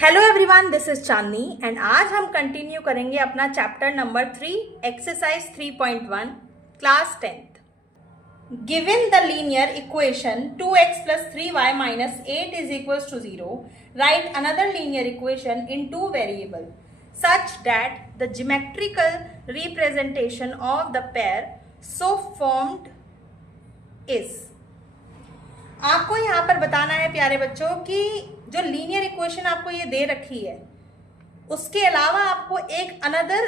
Hello everyone, this is Chandni and आज हम continue करेंगे अपना chapter number 3 exercise 3.1 class 10th। Given the linear equation 2x plus 3y minus 8 is equals to 0, write another linear equation in two variable such that the geometrical representation of the pair so formed is। आपको यहाँ पर बताना है प्यारे बच्चों कि जो linear equation आपको ये दे रखी है उसके अलावा आपको एक अनदर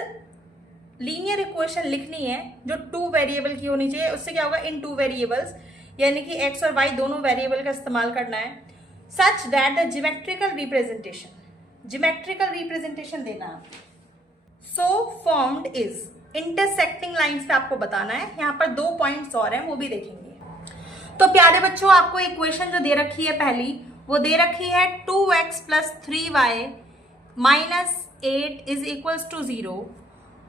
लीनियर इक्वेशन लिखनी है जो टू वेरिएबल की होनी चाहिए। उससे क्या होगा, इन टू वेरिएबल्स यानी कि एक्स और वाई दोनों वेरिएबल का इस्तेमाल करना है। Such that the geometrical representation देना है। So formed is intersecting lines पे आपको बताना है। यहाँ पर 2 पॉइंट्स और हैं, वो भी देखेंगे। तो प्यारे बच्चों, आपको इक्वेशन जो दे रखी है पहली, वो दे रखी है 2x plus 3y minus 8 is equals to 0।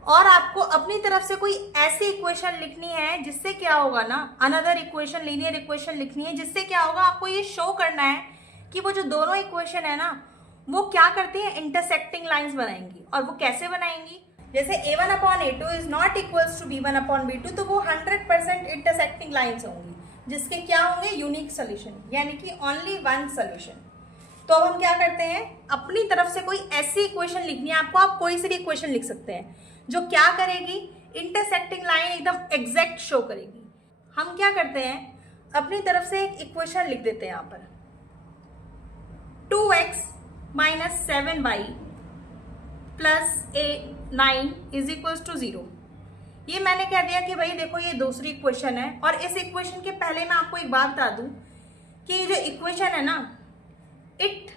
और आपको अपनी तरफ से कोई ऐसी इक्वेशन लिखनी है जिससे क्या होगा ना, अनदर इक्वेशन, लीनियर इक्वेशन लिखनी है जिससे क्या होगा, आपको ये शो करना है कि वो जो दोनों इक्वेशन है ना वो क्या करती है, इंटरसेक्टिंग लाइंस बनाएंगी। और वो कैसे बनाएंगी, जैसे a1/a2 is not equals to b1/b2, तो वो 100% इंटरसेक्टिंग लाइंस होंगी जिसके क्या होंगे, यूनिक सोल्यूशन, यानी कि ओनली वन सोल्यूशन। तो अब हम क्या करते हैं, अपनी तरफ से कोई ऐसी इक्वेशन लिखनी है आपको। आप कोई सी भी इक्वेशन लिख सकते हैं जो क्या करेगी, इंटरसेक्टिंग लाइन एकदम एग्जैक्ट शो करेगी। हम क्या करते हैं, अपनी तरफ से एक इक्वेशन लिख देते हैं यहाँ पर 2x minus 7y plus 9 is equals to 0। ये मैंने कह दिया कि भाई देखो ये दूसरी इक्वेशन है। और इस इक्वेशन के पहले मैं आपको एक बात बता दूं कि ये जो इक्वेशन है ना, इट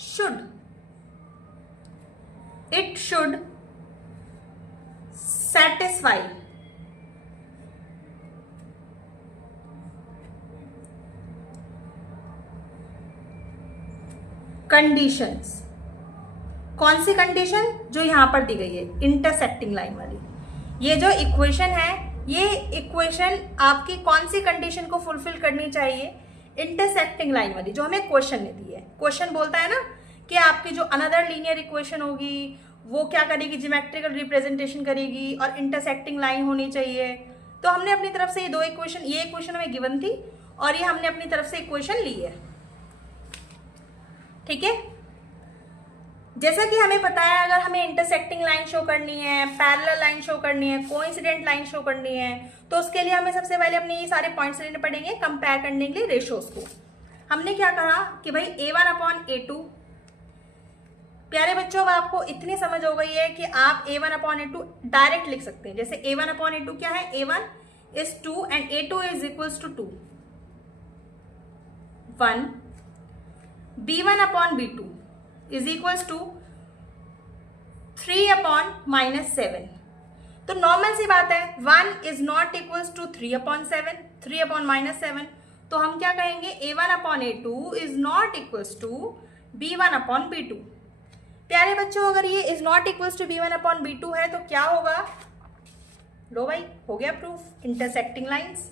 शुड सेटिस्फाई कंडीशंस। कौन सी कंडीशन, जो यहां पर दी गई है इंटरसेक्टिंग लाइन वाली। ये जो इक्वेशन है, ये इक्वेशन आपकी कौन सी कंडीशन को फुलफिल करनी चाहिए, इंटरसेक्टिंग लाइन वाली, जो हमें क्वेश्चन ने दी है। क्वेश्चन बोलता है ना कि आपकी जो अनदर लीनियर इक्वेशन होगी वो क्या करेगी, ज्योमेट्रिकल रिप्रेजेंटेशन करेगी और इंटरसेक्टिंग लाइन होनी चाहिए। तो हमने अपनी तरफ से ये दो इक्वेशन, ये इक्वेशन हमें गिवन थी और ये हमने अपनी तरफ से इक्वेशन ली है। ठीक है, जैसा कि हमें पता है अगर हमें इंटरसेक्टिंग लाइन शो करनी है, पैरेलल लाइन शो करनी है, कोइंसिडेंट लाइन शो करनी है, तो उसके लिए हमें सबसे पहले अपने ये सारे पॉइंट्स लेने पड़ेंगे कंपेयर करने के लिए रेशियोज को। हमने क्या कहा कि भाई a1/a2। प्यारे बच्चों, अब आपको इतनी समझ हो गई है कि आप a1/a2 डायरेक्ट लिख सकते हैं। जैसे a1/a2 क्या है, a1 is 2 and a2 is equals to 2। 1 b1/b2 is equals to 3/-7। तो नॉर्मल सी बात है, 1 is not equals to 3/7, 3/-7। तो हम क्या कहेंगे, a1/a2 is not equals to b1/b2। प्यारे बच्चों, अगर ये is not equals to b1/b2 है तो क्या होगा, लो भाई हो गया proof, intersecting lines.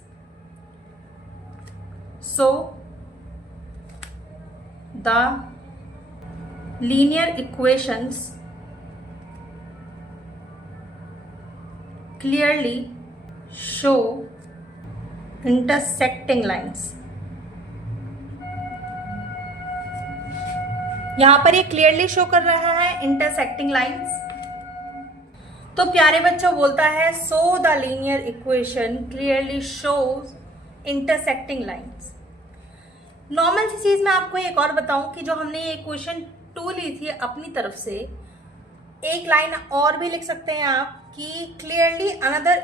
So the linear equations clearly show intersecting lines। यहां पर ये क्लियरली शो कर रहा है इंटरसेक्टिंग लाइंस। तो प्यारे बच्चों बोलता है so the linear equation clearly shows intersecting lines. Normal सी चीज मैं आपको एक और बताऊं कि जो हमने ये इक्वेशन 2 ली थी अपनी तरफ से, एक लाइन और भी लिख सकते हैं आप कि clearly another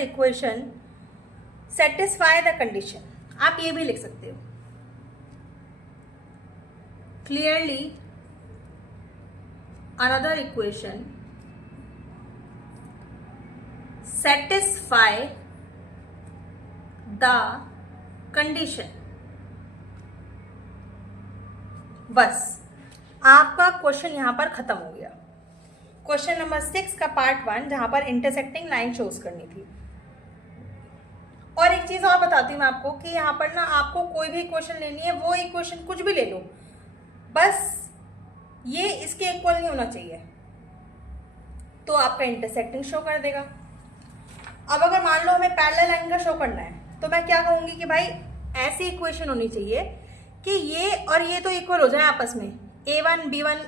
equation satisfy the condition. आप ये भी लिख सकते हो, clearly another equation satisfy the condition. बस आपका क्वेश्चन यहां पर खत्म हो गया। क्वेश्चन नंबर 6 का पार्ट 1, जहां पर इंटरसेक्टिंग लाइन शोज करनी थी। और एक चीज और बताती हूँ मैं आपको कि यहाँ पर ना आपको कोई भी इक्वेशन लेनी है, वो इक्वेशन कुछ भी ले लो, बस ये इसके इक्वल नहीं होना चाहिए, तो आपका इंटरसेक्टिंग शो कर देगा। अब अगर मान लो हमें पैरेलल लाइन का शो करना है तो मैं क्या कहूंगी कि भाई ऐसी इक्वेशन होनी चाहिए कि ये और ये तो इक्वल हो जाए आपस में, a1 b1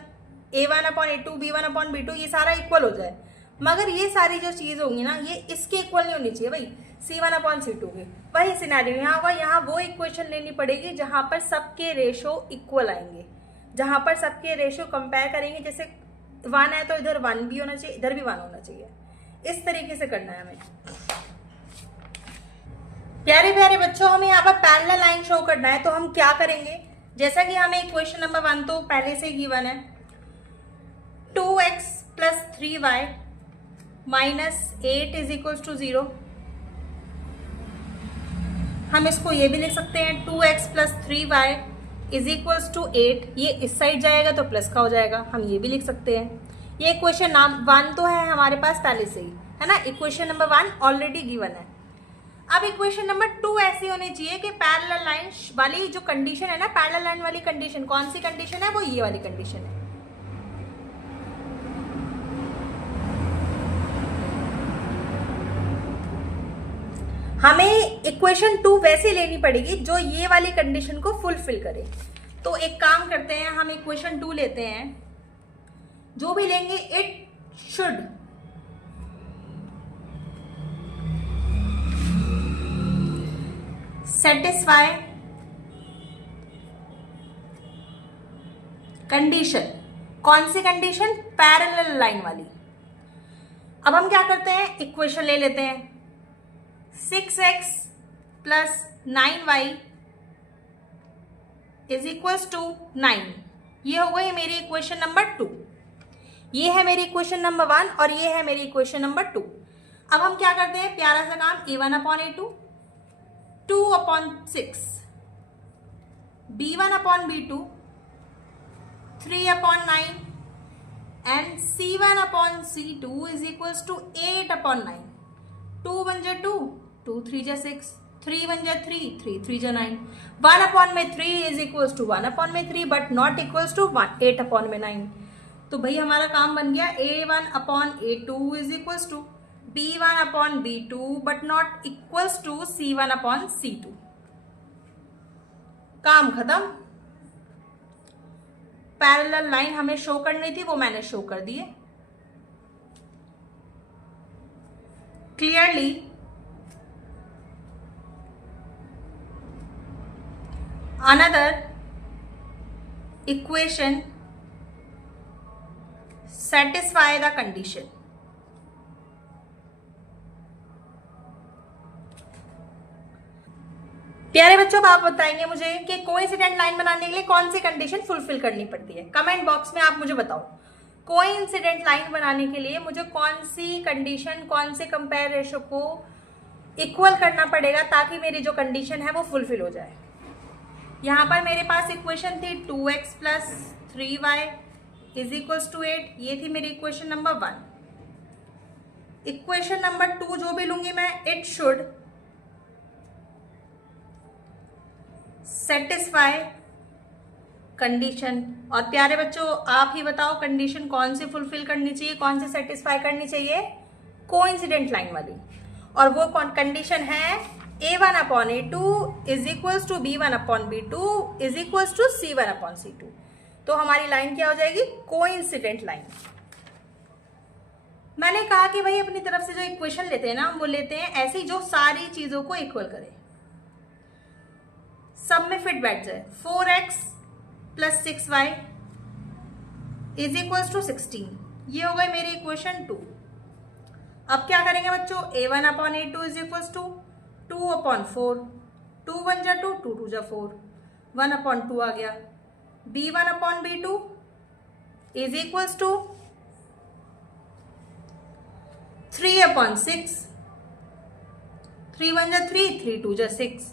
a1 upon a2 b1 upon b2 ये सारा इक्वल हो जाए, मगर ये सारी जो चीज होंगी ना ये इसके इक्वल नहीं होनी चाहिए भाई, c1 अपॉन c2 के। वही सिनेरियो यहाँ होगा, यहाँ वो इक्वेशन लेनी पड़ेगी जहां पर सबके रेशो इक्वल आएंगे, जहां पर सबके रेशो कंपेयर करेंगे, जैसे 1 है तो इधर 1 भी होना चाहिए, इधर भी 1 होना चाहिए, इस तरीके से करना है हमें। प्यारे प्यारे बच्चों, हमें यहाँ पर पैरेलल लाइन शो करना है, तो हम क्या करेंगे, जैसा कि हमें इक्वेशन नंबर 1 तो पहले से गिवन है, 2x plus 3y minus 8 is equals to 0। हम इसको ये भी लिख सकते हैं 2x plus 3y is equals to 8, ये इस साइड जाएगा तो प्लस का हो जाएगा, हम ये भी लिख सकते हैं। ये इक्वेशन नंबर 1 तो है हमारे पास पहले से ही, है ना, इक्वेशन नंबर 1 ऑलरेडी गिवन है। अब इक्वेशन नंबर 2 ऐसी होनी चाहिए कि पैरेलल लाइन वाली जो कंडीशन है ना, पैरेलल लाइन वाली कंडीशन कौन सी कंडीशन है, वो ये वाली कंडीशन है। हमें इक्वेशन 2 वैसे लेनी पड़ेगी जो ये वाली कंडीशन को फुलफिल करे। तो एक काम करते हैं, हम इक्वेशन 2 लेते हैं, जो भी लेंगे इट शुड सेटिस्फाई कंडीशन, कौन सी कंडीशन, पैरेलल लाइन वाली। अब हम क्या करते हैं, इक्वेशन ले लेते हैं, 6x plus 9y is equals to 9, ये हो गई मेरी इक्वेशन नंबर 2। ये है मेरी इक्वेशन नंबर 1 और ये है मेरी इक्वेशन नंबर 2। अब हम क्या करते हैं, प्यारा सा काम, a1 upon a2 2 upon 6 b1 upon b2 3 upon 9 and c1 upon c2 is equals to 8 upon 9। 2 1 जा 2, 2 3 जा 6, 3 1 जा 3, 3 3 जा 9, 1 अपॉन में 3 इज इक्वल्स टू 1 अपॉन में 3 but not equals to 8 upon में 9। तो भाई हमारा काम बन गया, a1 upon a2 is equals to b1 upon b2 but not equals to c1 upon c2। काम खत्म। पैरेलल लाइन हमें शो करनी थी, वो मैंने शो कर दी है clearly. Another equation satisfy the condition. प्यारे बच्चों, आप बताएंगे मुझे कि कोइंसिडेंट लाइन बनाने के लिए कौन सी कंडीशन फुलफिल करनी पड़ती है। कमेंट बॉक्स में आप मुझे बताओ, कोइंसिडेंट लाइन बनाने के लिए मुझे कौन सी कंडीशन, कौन से कंपेयर रेशो को इक्वल करना पड़ेगा ताकि मेरी जो कंडीशन है वो फुलफिल हो जाए। यहाँ पर मेरे पास इक्वेशन थी 2x plus 3y is equals to 8, ये थी मेरी इक्वेशन नंबर 1। इक्वेशन नंबर 2 जो भी लूंगी मैं, इट शुड सेटिस्फाई कंडीशन। और प्यारे बच्चों आप ही बताओ कंडीशन कौन सी फुलफिल करनी चाहिए, कौन सी सेटिस्फाई करनी चाहिए, कोइंसिडेंट लाइन वाली। और वो कंडीशन है a1 upon a2 is equals to b1 upon b2 is equals to c1 upon c2। तो हमारी लाइन क्या हो जाएगी, कोइंसिडेंट लाइन। मैंने कहा कि भाई अपनी तरफ से जो इक्वेशन लेते हैं ना, हम वो लेते हैं ऐसी जो सारी चीजों को इक्वल करे, सब में फिट बैठ जाए। 4x plus 6y is equals to 16, ये हो गई मेरी इक्वेशन 2। अब क्या करेंगे बच्चों, a1 upon a2 is equals to 2 upon 4, 2 1 जा 2, 2 2 जा 4, 1 अपॉन 2 आ गया। b1 upon b2 is equals to 3 upon 6, 3 1 जा 3, 3 2 जा 6,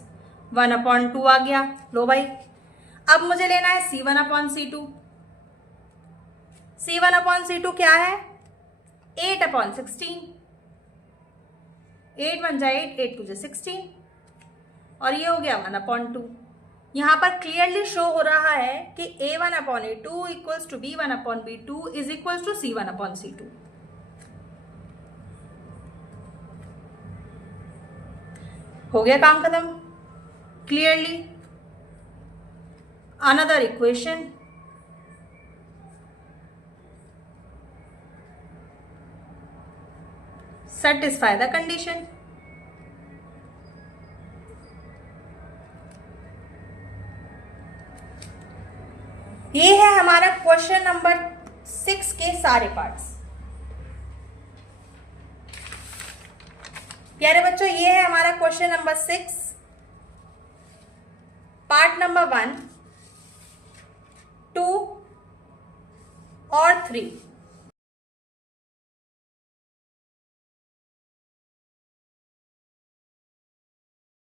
1 अपॉन 2 आ गया। लो भाई, अब मुझे लेना है c1 upon c2। c1 upon c2 क्या है, 8 अपॉन 16, 8 1 जा 8, 8 2 जा 16 और ये हो गया 1 अपॉन 2। यहां पर क्लियरली शो हो रहा है कि A1/A2 equals to B1/B2 is equals to C1/C2। हो गया काम खत्म। Clearly another equation, satisfy the condition. ये है हमारा क्वेश्चन नंबर 6 के सारे पार्ट्स। प्यारे बच्चों, ये है हमारा क्वेश्चन नंबर 6, पार्ट नंबर 1, 2 और 3।